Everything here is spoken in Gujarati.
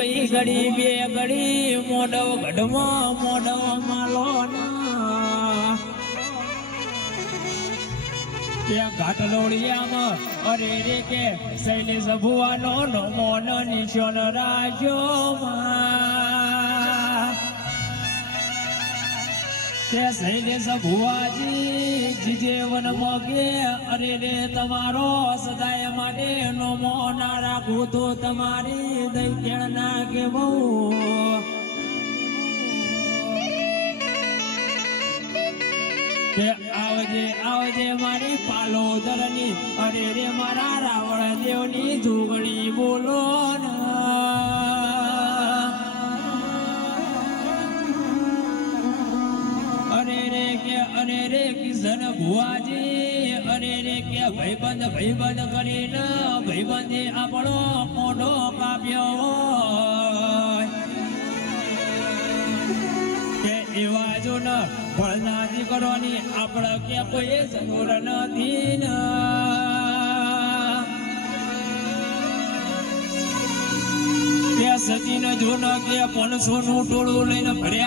જોઈ ઘડી બે ઘડી મોડવ ગઢમાં મોડવ માલો ત્યાં ઘાટલોડિયામાં અરે રે કે શૈલેષ ભુવાનો નો મોન નિશાન રાખ્યો તે શૈલેષ ભુવાજી જીજેવન મગે અરે રે તમારો સદાય માટે નો મોના રાખું તો તમારી દૈત્ય ના કેવું આવજે આવજે મારી પાલોદરની અરે રે મારા રાવણ દેવની જોગણી બોલો અરે રે કિશન ભુવાજી અરે રે કે ભાઈબંધ કરીને ભાઈબંધે આપણો મોઢો કાપ્યો કે એવા જો ન ભળના દીકરોની આપણે કે કોઈ જરૂર નથી ને કે સચિન જો ન કે 500 નું ટોળું લઈને ભર્યા